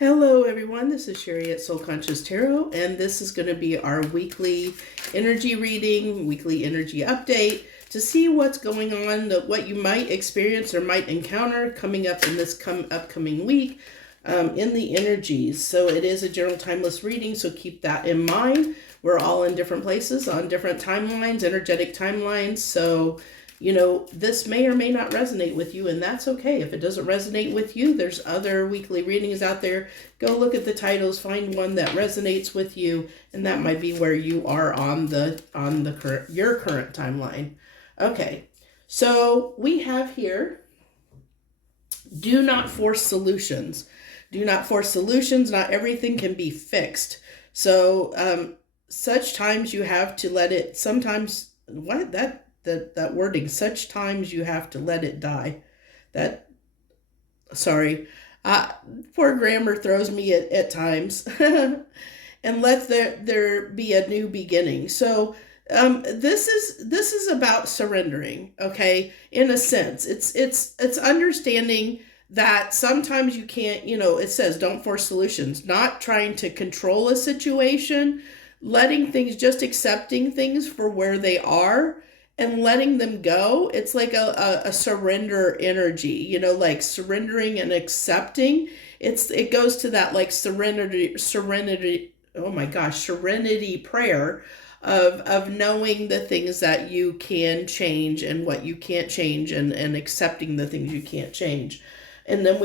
Hello, everyone. This is Sherry at Soul Conscious Tarot, and this is going to be our weekly energy reading, weekly energy update to see what's going on, what you might experience or might encounter coming up in this upcoming week in the energies. So it is a general timeless reading, so keep that in mind. We're all in different places on different timelines, energetic timelines. So this may or may not resonate with you, and that's okay. If it doesn't resonate with you, there's other weekly readings out there. Go look at the titles, find one that resonates with you, and that might be where you are on your current timeline. Okay, so we have here, do not force solutions. Do not force solutions. Not everything can be fixed. So such times you have to let it, sometimes, that wording, such times you have to let it die. Sorry, poor grammar throws me at times. And let there be a new beginning. So this is about surrendering, okay? In a sense, it's understanding that sometimes you can't, it says don't force solutions, not trying to control a situation, letting things, just accepting things for where they are and letting them go. It's like a surrender energy, like surrendering and accepting. It goes to that like serenity, oh my gosh, serenity prayer of knowing the things that you can change and what you can't change, and accepting the things you can't change. And then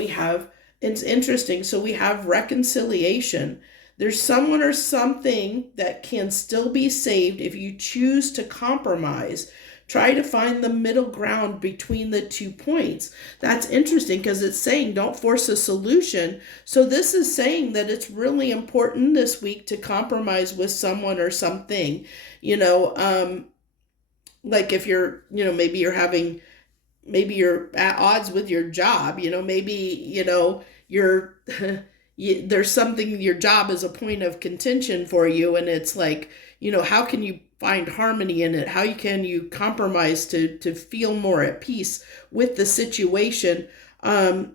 it's interesting, so we have reconciliation. There's someone or something that can still be saved if you choose to compromise. Try to find the middle ground between the 2 points. That's interesting because it's saying don't force a solution. So this is saying that it's really important this week to compromise with someone or something. Like if you're, maybe you're at odds with your job, maybe, you're there's something, your job is a point of contention for you, and it's like, how can you find harmony in it? How can you compromise to feel more at peace with the situation? But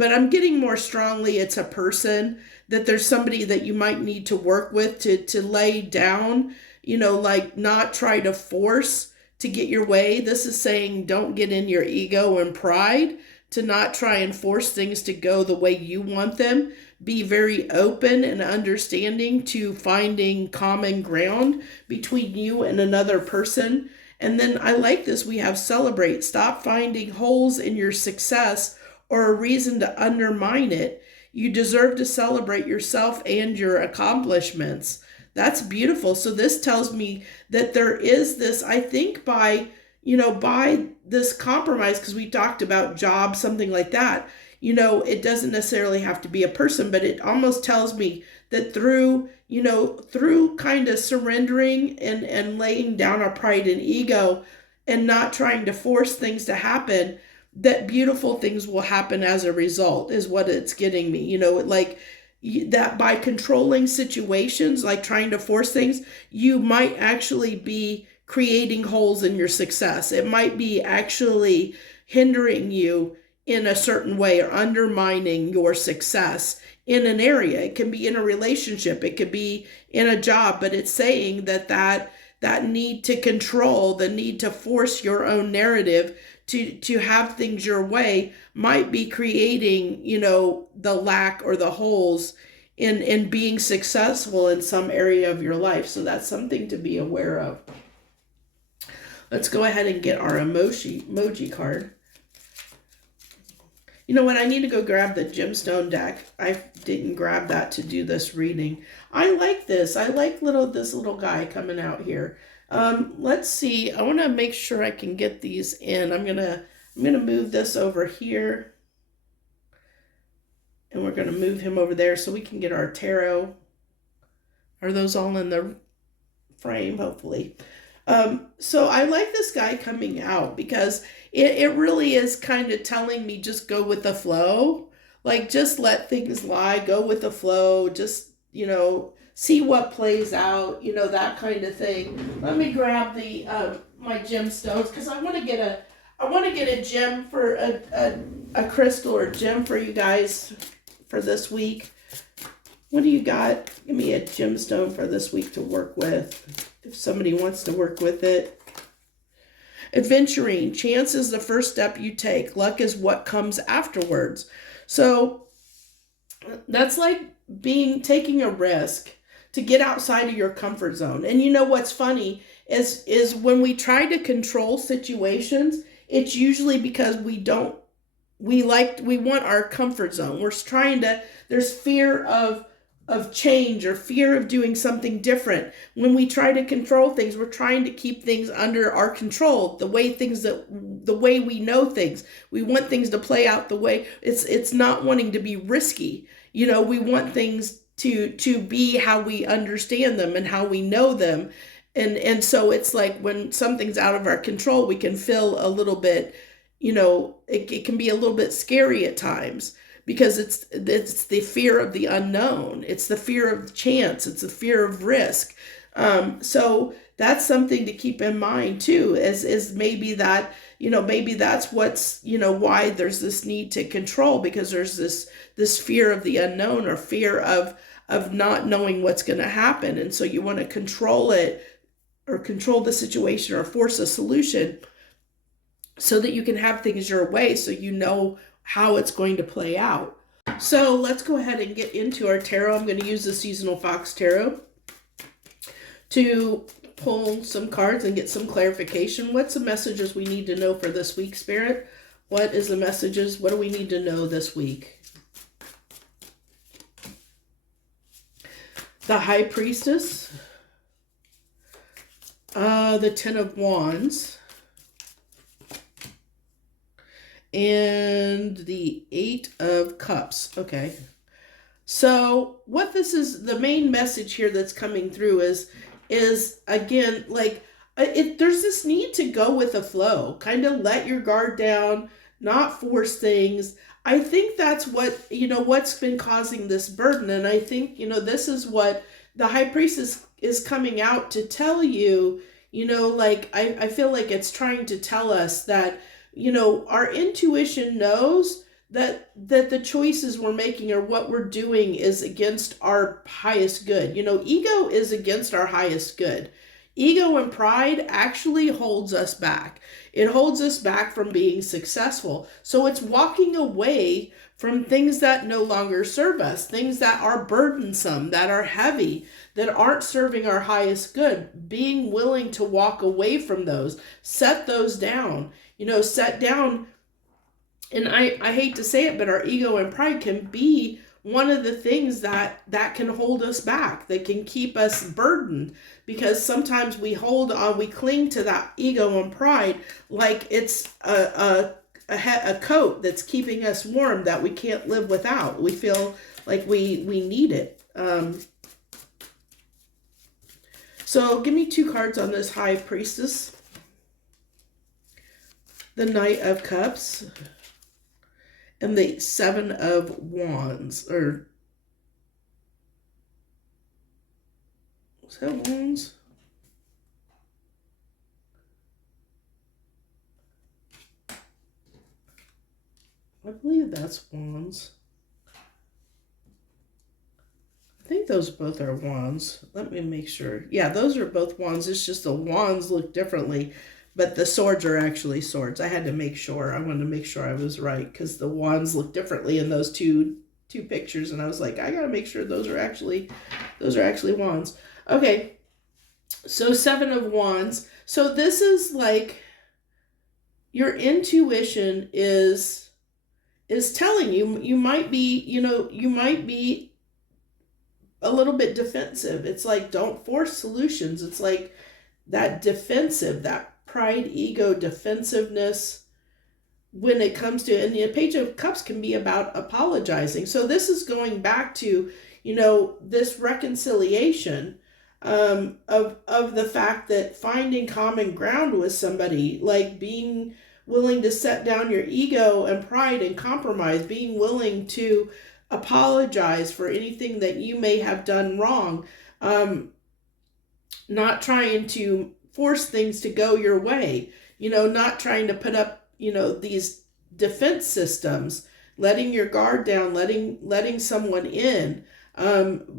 I'm getting more strongly it's a person, that there's somebody that you might need to work with to lay down, like not try to force to get your way. This is saying don't get in your ego and pride, to not try and force things to go the way you want them. Be very open and understanding to finding common ground between you and another person. And then I like this, we have celebrate. Stop finding holes in your success or a reason to undermine it. You deserve to celebrate yourself and your accomplishments. That's beautiful. So this tells me that there is this, I think by this compromise, because we talked about job, something like that, it doesn't necessarily have to be a person, but it almost tells me that through kind of surrendering and laying down our pride and ego and not trying to force things to happen, that beautiful things will happen as a result, is what it's getting me. Like that by controlling situations, like trying to force things, you might actually be creating holes in your success. It might be actually hindering you in a certain way or undermining your success in an area. It can be in a relationship, it could be in a job, but it's saying that need to control, the need to force your own narrative to have things your way might be creating, the lack or the holes in being successful in some area of your life. So that's something to be aware of. Let's go ahead and get our emoji card. You know what? I need to go grab the gemstone deck. I didn't grab that to do this reading. I like this. I like this little guy coming out here. Let's see. I want to make sure I can get these in. I'm gonna move this over here, and we're gonna move him over there so we can get our tarot. Are those all in the frame? Hopefully. So I like this guy coming out because it really is kind of telling me just go with the flow. Like just let things lie, go with the flow, just, see what plays out, that kind of thing. Let me grab the my gemstones because I want to get a gem for a crystal or gem for you guys for this week. What do you got? Give me a gemstone for this week to work with, if somebody wants to work with it. Adventuring. Chance is the first step you take. Luck is what comes afterwards. So that's like taking a risk to get outside of your comfort zone. And you know what's funny is when we try to control situations, it's usually because we want our comfort zone. We're trying to, there's fear of change or fear of doing something different. When we try to control things, we're trying to keep things under our control, the way we know things. We want things to play out the way it's not wanting to be risky. We want things to be how we understand them and how we know them. And so it's like when something's out of our control, we can feel a little bit, it can be a little bit scary at times. Because it's the fear of the unknown. It's the fear of chance. It's the fear of risk. So that's something to keep in mind too, is maybe that, maybe that's what's, why there's this need to control, because there's this fear of the unknown or fear of not knowing what's going to happen. And so you want to control it or control the situation or force a solution so that you can have things your way, so you know how it's going to play out. So let's go ahead and get into our tarot. I'm going to use the Seasonal Fox Tarot to pull some cards and get some clarification. What's the messages we need to know for this week, Spirit? What is the messages? What do we need to know this week? The High Priestess, the Ten of Wands, and the Eight of Cups. Okay. So what this is, the main message here that's coming through is again, like there's this need to go with the flow, kind of let your guard down, not force things. I think that's what, what's been causing this burden. And I think, this is what the High Priestess is coming out to tell you, like I feel like it's trying to tell us that, our intuition knows that the choices we're making or what we're doing is against our highest good. Ego is against our highest good. Ego and pride actually holds us back. It holds us back from being successful. So it's walking away from things that no longer serve us, things that are burdensome, that are heavy, that aren't serving our highest good. Being willing to walk away from those, set those down. Set down, and I hate to say it, but our ego and pride can be one of the things that can hold us back, that can keep us burdened, because sometimes we hold on, we cling to that ego and pride like it's a coat that's keeping us warm that we can't live without. We feel like we need it. So give me 2 cards on this High Priestess. The Knight of Cups and the Seven of Wands, or is that Wands? I believe that's Wands. I think those both are Wands. Let me make sure. Yeah, those are both Wands. It's just the Wands look differently. But the swords are actually swords. I had to make sure. I wanted to make sure I was right, because the wands look differently in those two pictures, and I was like, I gotta make sure those are actually wands. Okay, so 7 of Wands. So this is like your intuition is telling you might be a little bit defensive. It's like, don't force solutions. It's like that defensive, that pride, ego, defensiveness when it comes to, and the Page of Cups can be about apologizing. So this is going back to, this reconciliation of the fact that finding common ground with somebody, like being willing to set down your ego and pride and compromise, being willing to apologize for anything that you may have done wrong, not trying to force things to go your way, not trying to put up, these defense systems letting your guard down, letting someone in,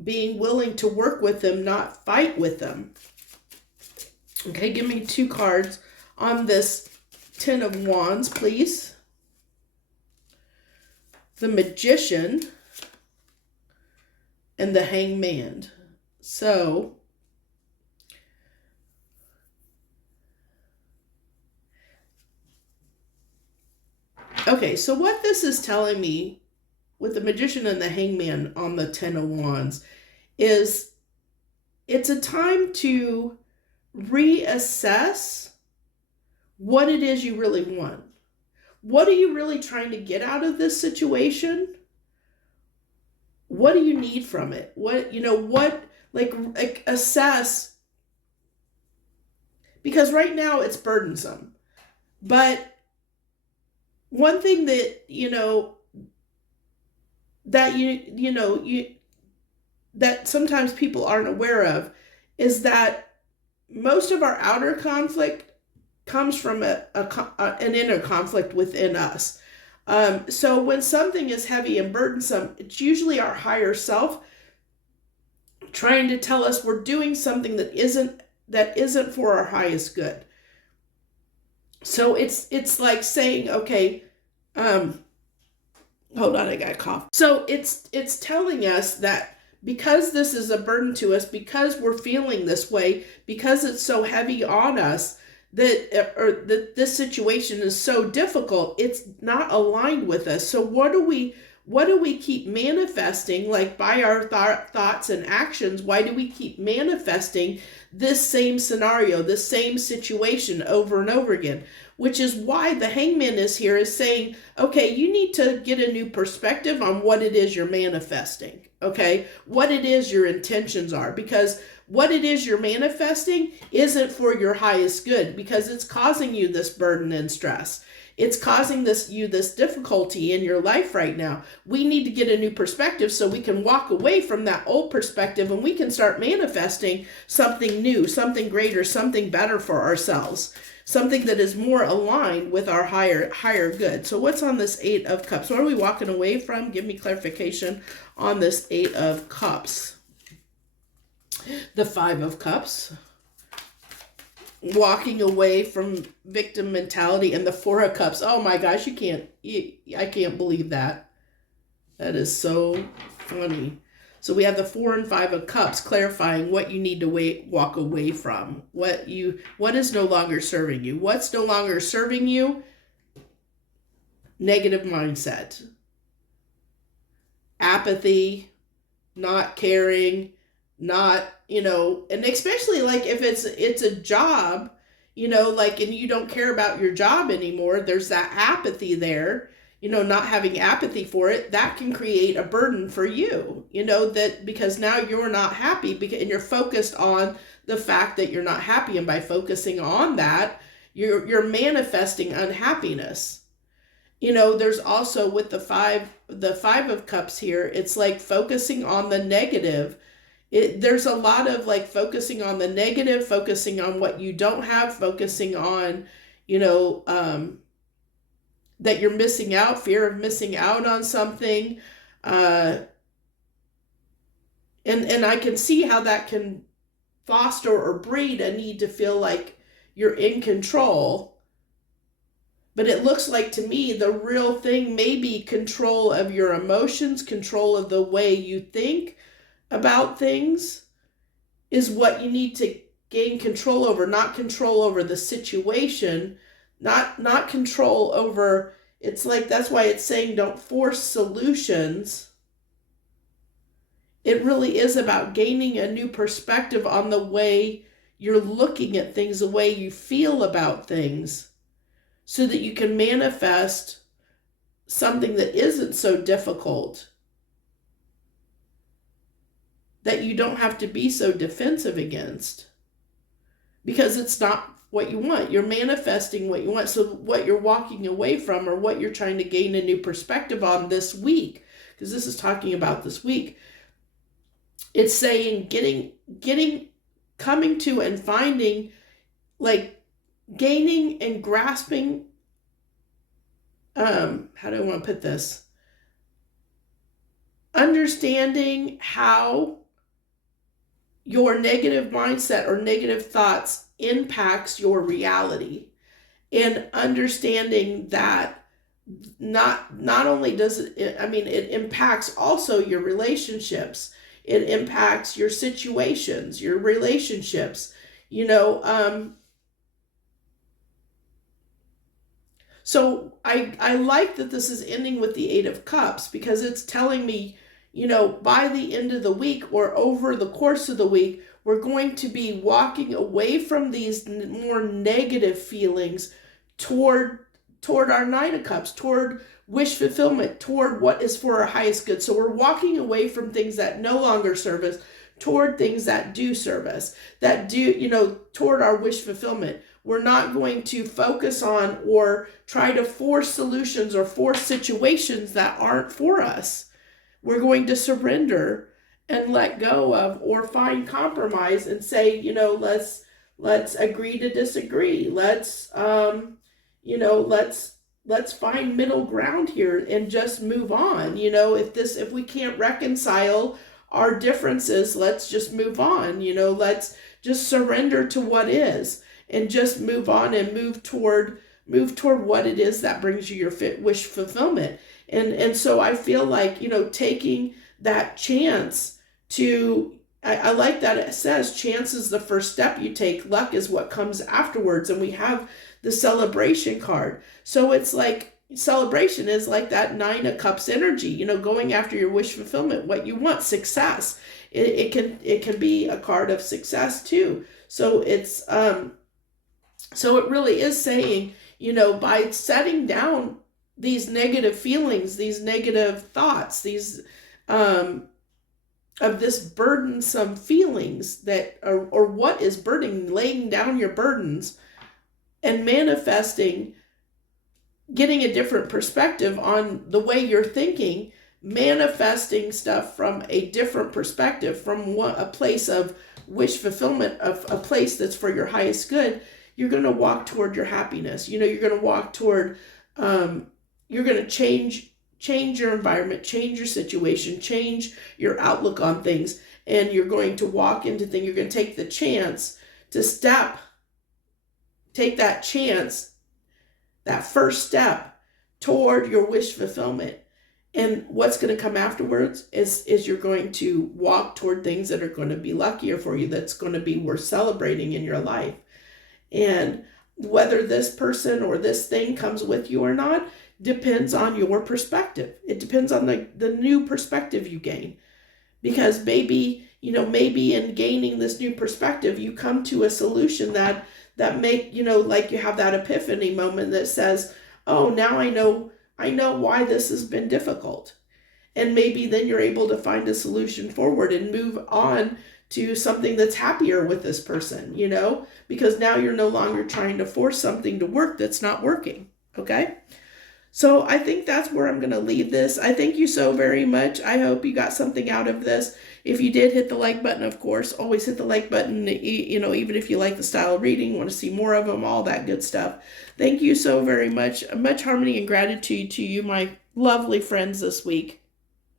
being willing to work with them, not fight with them. Okay, give me 2 cards on this Ten of Wands, please. The Magician and the Hangman. So, okay, so what this is telling me with the Magician and the Hangman on the Ten of Wands is it's a time to reassess what it is you really want. What are you really trying to get out of this situation? What do you need from it? Like assess, because right now it's burdensome. But one thing that, that sometimes people aren't aware of is that most of our outer conflict comes from an inner conflict within us. So when something is heavy and burdensome, it's usually our higher self trying to tell us we're doing something that isn't for our highest good. So it's like saying, okay, hold on, I got a cough. So it's telling us that because this is a burden to us, because we're feeling this way, because it's so heavy on us, that this situation is so difficult, it's not aligned with us. So what do we keep manifesting, like by our thoughts and actions? Why do we keep manifesting this same scenario, this same situation over and over again? Which is why the Hangman is here, is saying, okay, you need to get a new perspective on what it is you're manifesting, okay? What it is your intentions are, because what it is you're manifesting isn't for your highest good, because it's causing you this burden and stress. It's causing you this difficulty in your life right now. We need to get a new perspective so we can walk away from that old perspective and we can start manifesting something new, something greater, something better for ourselves, something that is more aligned with our higher good. So what's on this Eight of Cups? What are we walking away from? Give me clarification on this Eight of Cups. The Five of Cups, walking away from victim mentality, and the Four of Cups. Oh my gosh, I can't believe that. That is so funny. So we have the 4 and 5 of Cups, clarifying what you need to walk away from. What is no longer serving you. What's no longer serving you? Negative mindset. Apathy, not caring, not, and especially like if it's a job, like, and you don't care about your job anymore, there's that apathy there, not having apathy for it, that can create a burden for you, that because now you're not happy and you're focused on the fact that you're not happy. And by focusing on that, you're manifesting unhappiness. There's also with the five of Cups here, it's like focusing on the negative. There's a lot of like focusing on the negative, focusing on what you don't have, focusing on, that you're missing out, fear of missing out on something. And I can see how that can foster or breed a need to feel like you're in control. But it looks like to me the real thing may be control of your emotions, control of the way you think about things is what you need to gain control over, not control over the situation, not control over. It's like, that's why it's saying don't force solutions. It really is about gaining a new perspective on the way you're looking at things, the way you feel about things, so that you can manifest something that isn't so difficult, that you don't have to be so defensive against, because it's not what you want. You're manifesting what you want. So what you're walking away from, or what you're trying to gain a new perspective on this week, because this is talking about this week, it's saying coming to and finding, like gaining and grasping, how do I want to put this? understanding how your negative mindset or negative thoughts impacts your reality, and understanding that not only does it, I mean, it impacts also your relationships, it impacts your situations, your relationships, you know. So I like that this is ending with the Eight of Cups, because it's telling me, by the end of the week or over the course of the week, we're going to be walking away from these more negative feelings toward our Nine of Cups, toward wish fulfillment, toward what is for our highest good. So we're walking away from things that no longer serve us toward things that do serve us, that do, toward our wish fulfillment. We're not going to focus on or try to force solutions or force situations that aren't for us. We're going to surrender and let go of, or find compromise and say, let's agree to disagree. Let's find middle ground here and just move on. If we can't reconcile our differences, let's just move on. Let's just surrender to what is and just move on and move toward what it is that brings you your wish fulfillment. And so I feel like, taking that chance to, I like that it says chance is the first step you take, luck is what comes afterwards. And we have the celebration card. So it's like, celebration is like that Nine of Cups energy, going after your wish fulfillment, what you want, success. It can be a card of success too. So it's so it really is saying, by setting down these negative feelings, these negative thoughts, these of this burdensome feelings that or what is burdening, laying down your burdens and manifesting, getting a different perspective on the way you're thinking, manifesting stuff from a different perspective, from a place of wish fulfillment, of a place that's for your highest good. You're going to walk toward your happiness. You're going to walk toward, you're going to change your environment, change your situation, change your outlook on things. And you're going to walk into things. You're going to take the chance to take that chance, that first step toward your wish fulfillment. And what's going to come afterwards is you're going to walk toward things that are going to be luckier for you, that's going to be worth celebrating in your life. And whether this person or this thing comes with you or not depends on your perspective. It depends on the new perspective you gain. Because maybe in gaining this new perspective, you come to a solution that make, like you have that epiphany moment that says, oh, now I know why this has been difficult. And maybe then you're able to find a solution forward and move on to something that's happier with this person, because now you're no longer trying to force something to work that's not working. Okay. So I think that's where I'm going to leave this. I thank you so very much. I hope you got something out of this. If you did, hit the like button, of course. Always hit the like button, even if you like the style of reading, want to see more of them, all that good stuff. Thank you so very much. Much harmony and gratitude to you, my lovely friends, this week.